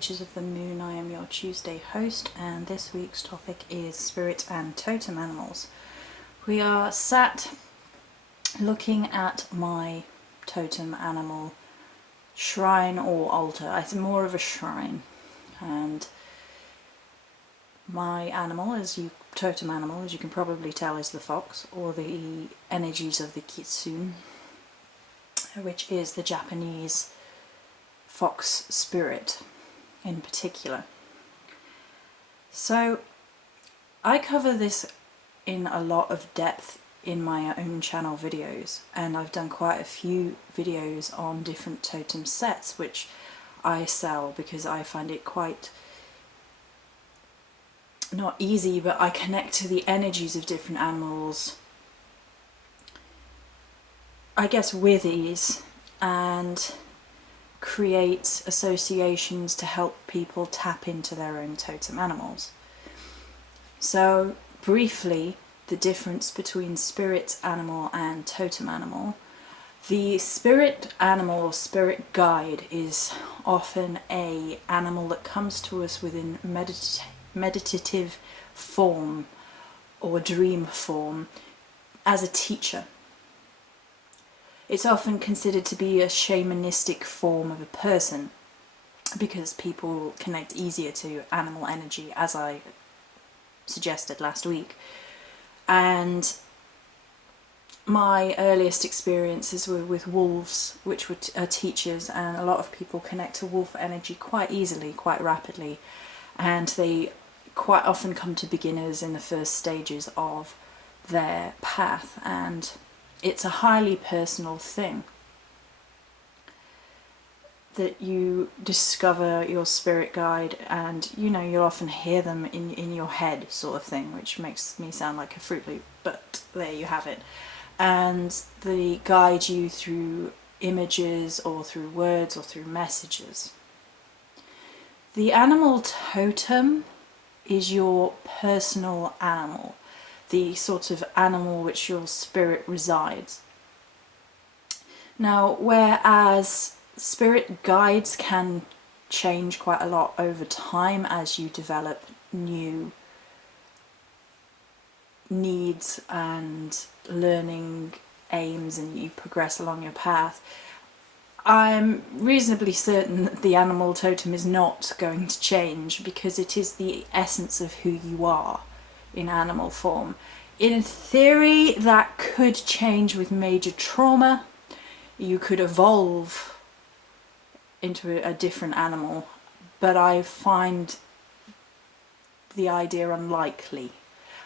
Witches of the Moon. I am your Tuesday host, and this week's topic is spirit and totem animals. We are sat looking at my totem animal shrine or altar. It's more of a shrine, and my animal, totem animal, as you can probably tell, is the fox, or the energies of the kitsune, which is the Japanese fox spirit in particular. So I cover this in a lot of depth in my own channel videos, and I've done quite a few videos on different totem sets which I sell because I find it quite not easy, but I connect to the energies of different animals, I guess, with ease, and create associations to help people tap into their own totem animals. So briefly, the difference between spirit animal and totem animal. The spirit animal or spirit guide is often an animal that comes to us within meditative form or dream form as a teacher. It's often considered to be a shamanistic form of a person because people connect easier to animal energy, as I suggested last week. And my earliest experiences were with wolves, which were teachers, and a lot of people connect to wolf energy quite easily, quite rapidly, and they quite often come to beginners in the first stages of their path, and it's a highly personal thing that you discover your spirit guide, and you'll often hear them in your head, sort of thing, which makes me sound like a Fruit Loop, but there you have it. And they guide you through images or through words or through messages. The animal totem is your personal animal, the sort of animal which your spirit resides. Now, whereas spirit guides can change quite a lot over time as you develop new needs and learning aims and you progress along your path, I'm reasonably certain that the animal totem is not going to change because it is the essence of who you are in animal form. In theory, that could change with major trauma. You could evolve into a different animal, but I find the idea unlikely.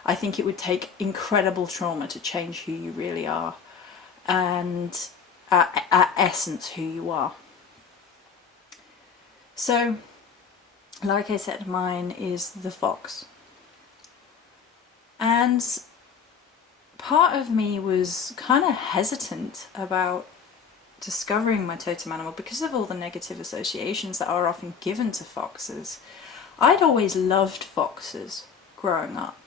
I think it would take incredible trauma to change who you really are and at essence who you are. So, like I said, mine is the fox. And part of me was kind of hesitant about discovering my totem animal because of all the negative associations that are often given to foxes. I'd always loved foxes growing up.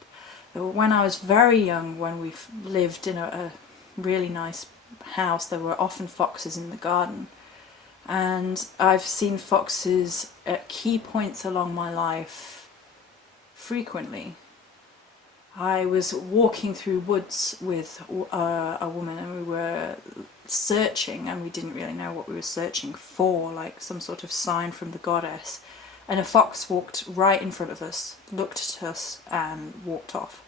When I was very young, when we lived in a really nice house, there were often foxes in the garden. And I've seen foxes at key points along my life frequently. I was walking through woods with a woman, and we were searching, and we didn't really know what we were searching for, like some sort of sign from the goddess. And a fox walked right in front of us, looked at us, and walked off.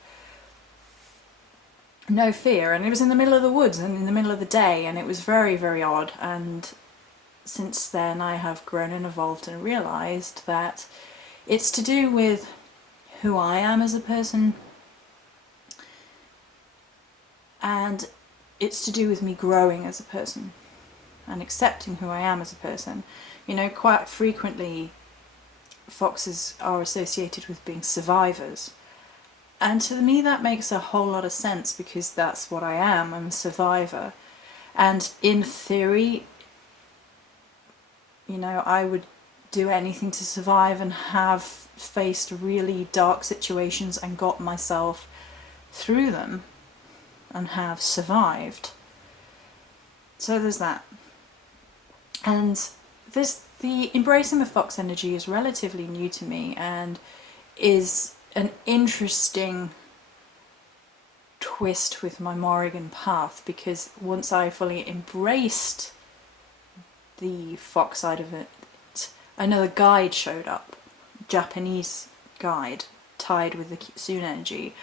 No fear, and it was in the middle of the woods and in the middle of the day, and it was very, very odd. And since then I have grown and evolved and realised that it's to do with who I am as a person, and it's to do with me growing as a person and accepting who I am as a person. Quite frequently foxes are associated with being survivors. And to me that makes a whole lot of sense because that's what I am. I'm a survivor. And in theory, I would do anything to survive and have faced really dark situations and got myself through them and have survived. So there's that. And this The embracing the fox energy is relatively new to me and is an interesting twist with my Morrigan path, because once I fully embraced the fox side of it, another guide showed up, Japanese guide tied with the Kitsune energy,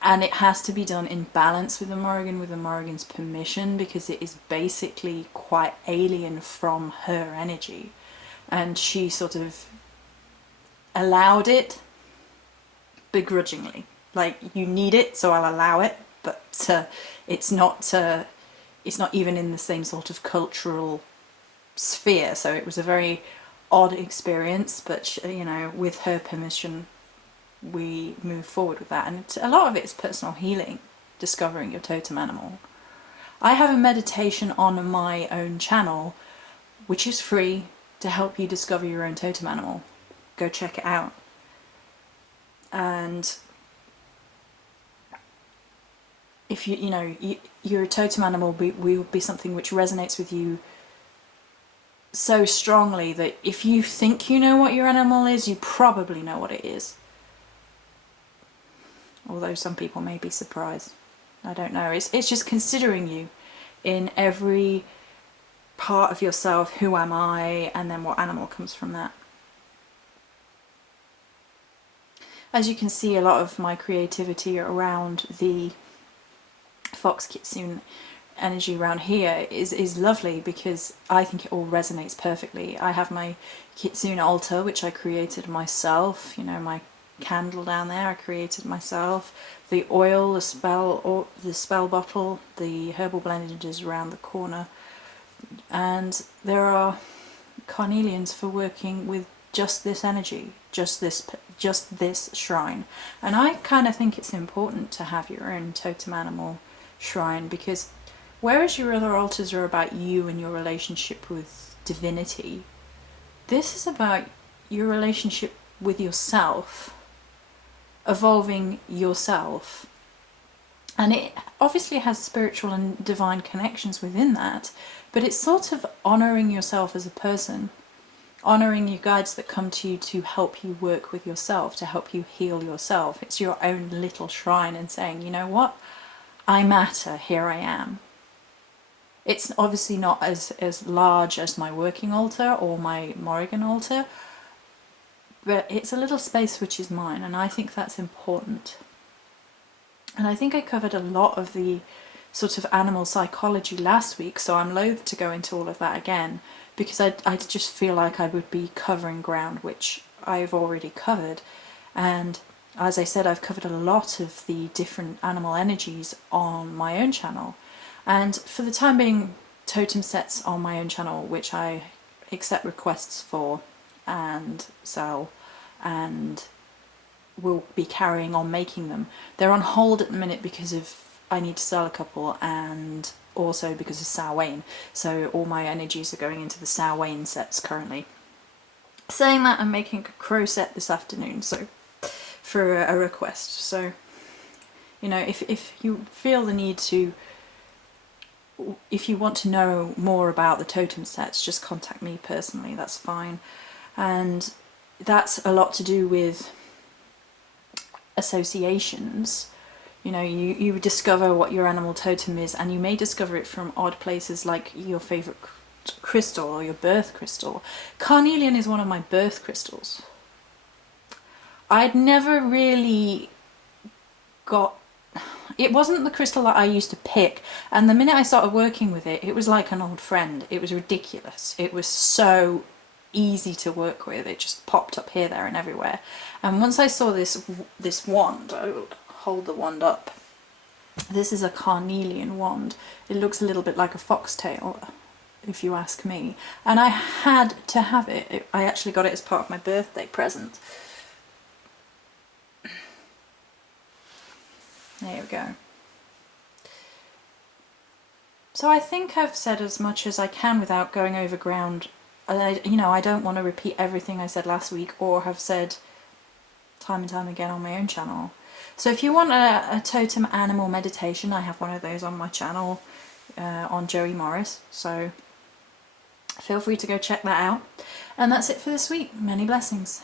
and it has to be done in balance with the Morrigan's permission, because it is basically quite alien from her energy, and she sort of allowed it begrudgingly. Like, you need it, so I'll allow it, but it's not even in the same sort of cultural sphere. So it was a very odd experience, but you know, with her permission, we move forward with that. And a lot of it is personal healing, discovering your totem animal. I have a meditation on my own channel, which is free, to help you discover your own totem animal. Go check it out. And if you know, your totem animal will be something which resonates with you so strongly that if you think you know what your animal is, you probably know what it is. Although some people may be surprised. I don't know. It's just considering you in every part of yourself. Who am I? And then what animal comes from that. As you can see, a lot of my creativity around the Fox Kitsune energy around here is lovely, because I think it all resonates perfectly. I have my Kitsune altar, which I created myself. You know, my candle down there I created myself. The oil, the spell bottle, the herbal blended around the corner, and there are carnelians for working with just this energy, just this shrine. And I kind of think it's important to have your own totem animal shrine, because whereas your other altars are about you and your relationship with divinity, this is about your relationship with yourself, evolving yourself. And it obviously has spiritual and divine connections within that, but it's sort of honouring yourself as a person, honouring your guides that come to you to help you work with yourself, to help you heal yourself. It's your own little shrine, and saying, you know what, I matter, here I am. It's obviously not as large as my working altar or my Morrigan altar, but it's a little space which is mine, and I think that's important. And I think I covered a lot of the sort of animal psychology last week, so I'm loath to go into all of that again, because I just feel like I would be covering ground which I've already covered. And as I said, I've covered a lot of the different animal energies on my own channel. And for the time being, totem sets on my own channel, which I accept requests for and sell, and will be carrying on making them. They're on hold at the minute because of I need to sell a couple, and also because of Samhain. So all my energies are going into the Samhain sets currently. Saying that, I'm making a crow set this afternoon, so for a request. So, you know, if you feel the need to, if you want to know more about the totem sets, just contact me personally, that's fine. And that's a lot to do with associations. You know, you discover what your animal totem is, and you may discover it from odd places, like your favourite crystal or your birth crystal. Carnelian is one of my birth crystals. I'd never really got... It wasn't the crystal that I used to pick, and the minute I started working with it, it was like an old friend. It was ridiculous. It was so easy to work with. It just popped up here, there and everywhere. And once I saw this wand, I will hold the wand up. This is a carnelian wand. It looks a little bit like a foxtail, if you ask me. And I had to have it. I actually got it as part of my birthday present. There we go. So I think I've said as much as I can without going over ground. You know, I don't want to repeat everything I said last week or have said time and time again on my own channel. So if you want a totem animal meditation, I have one of those on my channel on Joey Morris. So Feel free to go check that out. And that's it for this week. Many blessings.